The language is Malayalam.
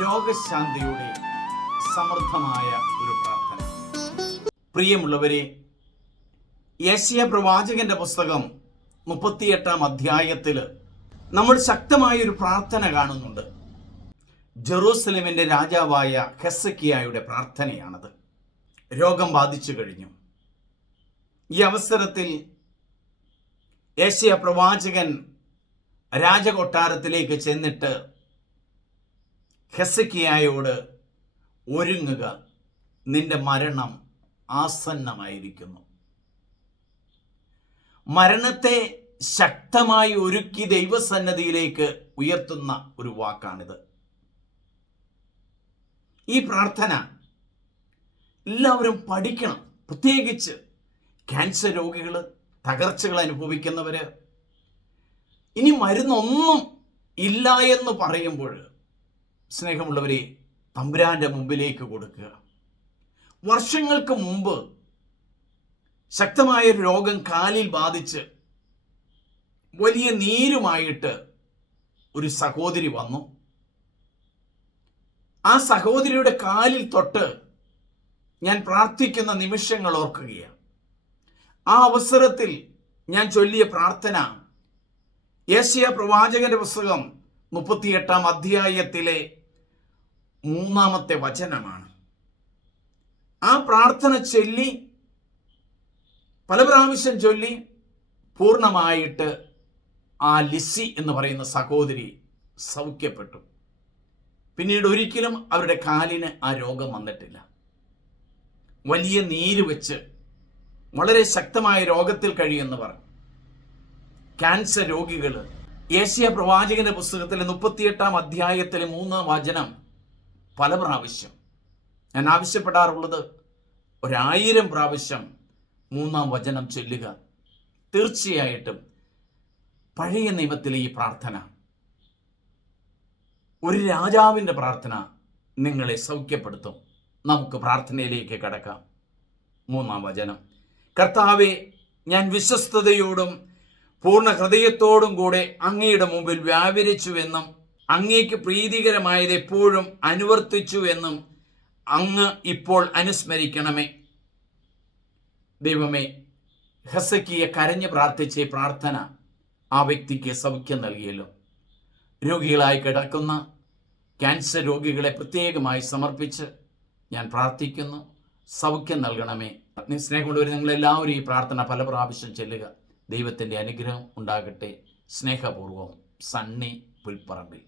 രോഗശാന്തിയുടെ സമൃദ്ധമായ ഒരു പ്രാർത്ഥന. പ്രിയമുള്ളവരെ, യെശയ്യാ പ്രവാചകന്റെ പുസ്തകം 38-ാം അധ്യായത്തിൽ നമ്മൾ ശക്തമായ ഒരു പ്രാർത്ഥന കാണുന്നുണ്ട്. ജെറൂസലേമിന്റെ രാജാവായ ഹെസ്സക്കിയായുടെ പ്രാർത്ഥനയാണത്. രോഗം ബാധിച്ചു കഴിഞ്ഞു. ഈ അവസരത്തിൽ യെശയ്യാ പ്രവാചകൻ രാജകൊട്ടാരത്തിലേക്ക് ചെന്നിട്ട് ഹെസ്സക്കിയായോട്, ഒരുങ്ങുക, നിന്റെ മരണം ആസന്നമായിരിക്കുന്നു. മരണത്തെ ശക്തമായി ഒരുക്കി ദൈവസന്നിധിയിലേക്ക് ഉയർത്തുന്ന ഒരു വാക്കാണിത്. ഈ പ്രാർത്ഥന എല്ലാവരും പഠിക്കണം. പ്രത്യേകിച്ച് ക്യാൻസർ രോഗികൾ, തകർച്ചകൾ അനുഭവിക്കുന്നവർ, ഇനി മരുന്നൊന്നും ഇല്ല എന്ന് പറയുമ്പോൾ സ്നേഹമുള്ളവരെ, തമ്പുരാന്റെ മുമ്പിലേക്ക് കൊടുക്കുക. വർഷങ്ങൾക്ക് മുമ്പ് ശക്തമായ രോഗം കാലിൽ ബാധിച്ച് വലിയ നീരുമായിട്ട് ഒരു സഹോദരി വന്നു. ആ സഹോദരിയുടെ കാലിൽ തൊട്ട് ഞാൻ പ്രാർത്ഥിക്കുന്ന നിമിഷങ്ങൾ ഓർക്കുകയാണ്. ആ അവസരത്തിൽ ഞാൻ ചൊല്ലിയ പ്രാർത്ഥന യെശയ്യാ പ്രവാചകന്റെ പുസ്തകം 38-ാം അധ്യായത്തിലെ 3-ാമത്തെ വചനമാണ്. ആ പ്രാർത്ഥന ചൊല്ലി, പല പ്രാവശ്യം ചൊല്ലി, പൂർണ്ണമായിട്ട് ആ ലിസി എന്ന് പറയുന്ന സഹോദരി സൗഖ്യപ്പെട്ടു. പിന്നീട് ഒരിക്കലും അവരുടെ കാലിന് ആ രോഗം വന്നിട്ടില്ല. വലിയ നീര് വെച്ച് വളരെ ശക്തമായ രോഗത്തിൽ കഴിയുന്നവർ, ക്യാൻസർ രോഗികൾ, യെശയ്യാ പ്രവാചകന്റെ പുസ്തകത്തിലെ 38-ാം അധ്യായത്തിലെ 3-ാം വചനം പല പ്രാവശ്യം ഞാൻ ആവശ്യപ്പെടാറുള്ളത് 1000 പ്രാവശ്യം 3-ാം വചനം ചൊല്ലുക. തീർച്ചയായിട്ടും പഴയ നിയമത്തിലെ ഈ പ്രാർത്ഥന, ഒരു രാജാവിൻ്റെ പ്രാർത്ഥന, നിങ്ങളെ സൗഖ്യപ്പെടുത്തും. നമുക്ക് പ്രാർത്ഥനയിലേക്ക് കടക്കാം. 3-ാം വചനം: കർത്താവേ, ഞാൻ വിശ്വസ്തയോടും പൂർണ്ണ ഹൃദയത്തോടും കൂടെ അങ്ങയുടെ മുമ്പിൽ വ്യാപരിച്ചുവെന്നും അങ്ങേക്ക് പ്രീതികരമായത് എപ്പോഴും അനുവർത്തിച്ചുവെന്നും അങ്ങ് ഇപ്പോൾ അനുസ്മരിക്കണമേ. ദൈവമേ, ഹെസ്സക്കിയെ കരഞ്ഞ് പ്രാർത്ഥിച്ച പ്രാർത്ഥന ആ വ്യക്തിക്ക് സൗഖ്യം നൽകിയല്ലോ. രോഗികളായി കിടക്കുന്ന ക്യാൻസർ രോഗികളെ പ്രത്യേകമായി സമർപ്പിച്ച് ഞാൻ പ്രാർത്ഥിക്കുന്നു. സൗഖ്യം നൽകണമേ. സ്നേഹമുള്ളവർ, നിങ്ങളെല്ലാവരും ഈ പ്രാർത്ഥന പല പ്രാവശ്യം ചെല്ലുക. ദൈവത്തിൻ്റെ അനുഗ്രഹം ഉണ്ടാകട്ടെ. സ്നേഹപൂർവ്വം, സണ്ണി പുൽപ്പറമ്പിൽ.